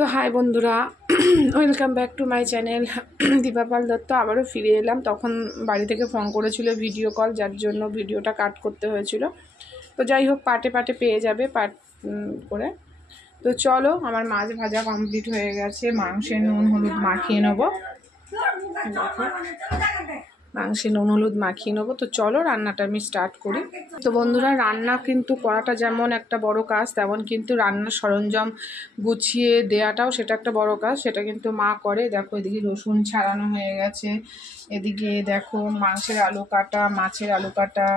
তো হাই বন্ধুরা, welcome back to my channel Dipa Pal Dutta. আবারও ফিরে এলাম। তখন বাড়ি থেকে ফোন করেছিল ভিডিও কল, যার জন্য ভিডিওটা কাট করতে হয়েছিল। তো যাই হোক, পার্টে পার্টে পেয়ে যাবে পার্ট করে। তো চলো, আমার মাছ ভাজা কমপ্লিট হয়ে গেছে। মাংসে নুন হলুদ মাখিয়ে নেবো। মাংসে নুন হলুদ মাখিয়ে নেবো। তো চলো রান্নাটা আমি স্টার্ট করি। তো বন্ধুরা, রান্না কিন্তু করাটা যেমন একটা বড় কাজ, তেমন কিন্তু রান্নার সরঞ্জাম গুছিয়ে দেওয়াটাও সেটা একটা বড় কাজ। সেটা কিন্তু মা করে। দেখো, এদিকে রসুন ছাড়ানো হয়ে গেছে, এদিকে দেখো মাংসের আলু কাটা, মাছের আলু কাটা,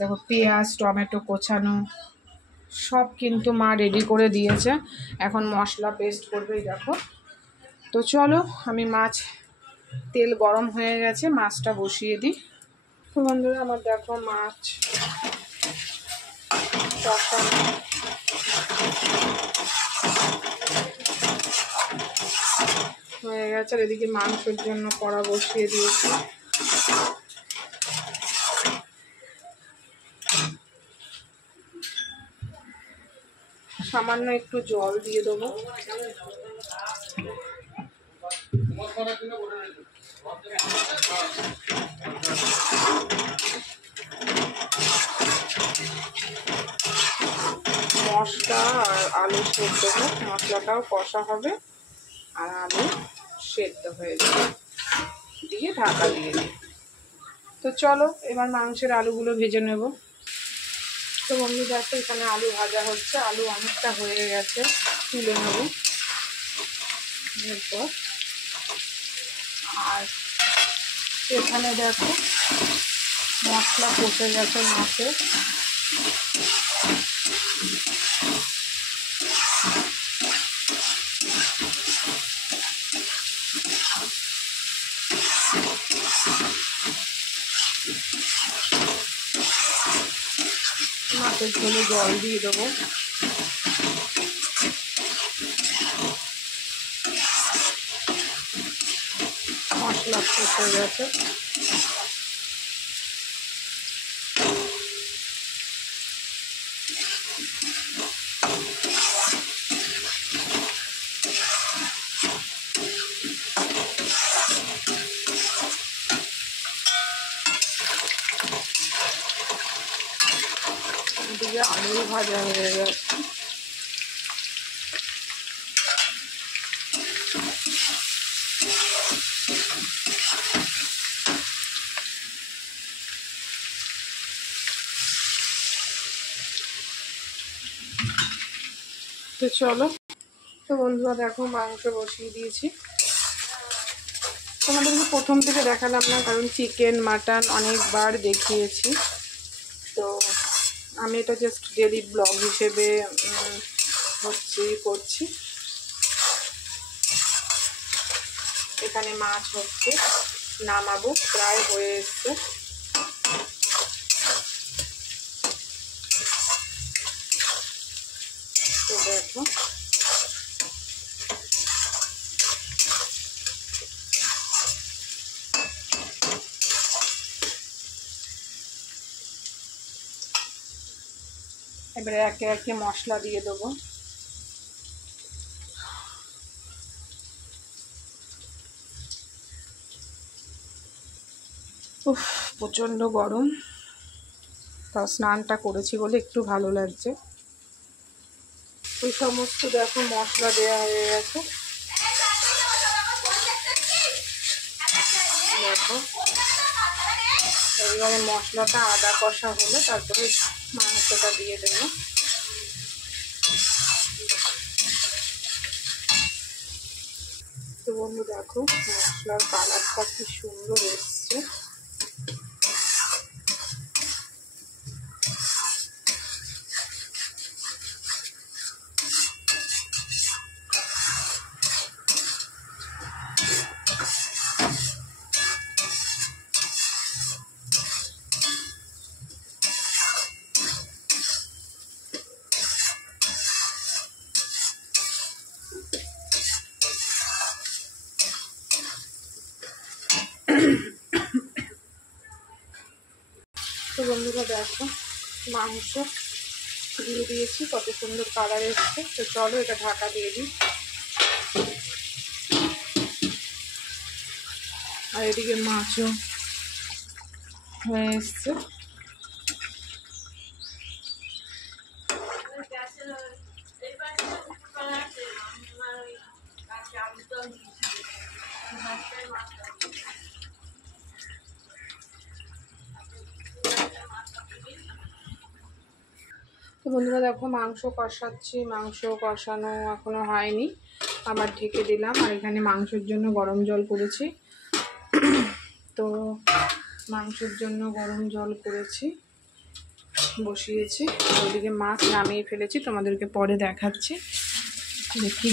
দেখো পেঁয়াজ টমেটো কোচানো, সব কিন্তু মা রেডি করে দিয়েছে। এখন মশলা পেস্ট করবে, দেখো। তো চলো, আমি তেল গরম হয়ে গেছে, মাছটা বসিয়ে দিই। তো বন্ধুরা, আমার দেখো মাছ হয়ে গেছে। আর এদিকে মাংসের জন্য কড়া বসিয়ে দিয়েছি। সামান্য একটু জল দিয়ে দেবো। মশলা আর আলু সেদ্ধ হোক, মশলাটাও কষা হবে আর আলু সেদ্ধ হয়ে যাবে, দিয়ে ঢাকা দিয়ে দিই। তো চলো, এবার মাংসের আলুগুলো ভেজে নেব। তো বন্ধু দেখো, এখানে আলু ভাজা হচ্ছে। আলু অনেকটা হয়ে গেছে, তুলে নেব এরপর। আর এখানে দেখো মশলা কষে গেছে মাছের। মাছের ঝোলে জল দিয়ে দেবো। মশলা কষে গেছে। এদিকে আলু ভাজা হয়ে গেছে। তো চলো, তো বন্ধুরা দেখো মাংস বসিয়ে দিয়েছি। তোমাদেরকে প্রথম থেকে দেখালাম না, কারণ চিকেন মাটন অনেকবার দেখিয়েছি। তো আমি এটা জাস্ট ডেলি ব্লগ হিসেবে করছি। এখানে মাছ হচ্ছে, নামাবো, প্রায় হয়ে এসছে। তো দেখো, এবারে একে একে মশলা দিয়ে দেবো। উফ, প্রচণ্ড গরম, তাও স্নানটা করেছি বলে একটু ভালো লাগছে। ওই সমস্ত দেখো মশলা দেওয়া হয়ে গেছে। দেখো, এইবারে মশলাটা আদা কষা হলে তারপরে মাংসটা দিয়ে দেবো। তো বন্ধু দেখো, মশলার কালারটা কি সুন্দর এসছে। তো বন্ধুরা দেখো, মাংস দিয়ে দিয়েছি, কত সুন্দর কালার এসছে। তো চলো এটা ঢাকা দিয়ে দিই। আর এদিকে মাছও হয়ে এসছে। তো বন্ধুরা দেখো মাংস কষাচ্ছি, মাংস কষানো এখনো হয়নি, আবার ঢেকে দিলাম। আর এখানে মাংসের জন্য গরম জল করেছি, তো মাংসের জন্য গরম জল করেছি, বসিয়েছি। ওইদিকে মাছ নামিয়ে ফেলেছি, তোমাদেরকে পরে দেখাচ্ছি। দেখি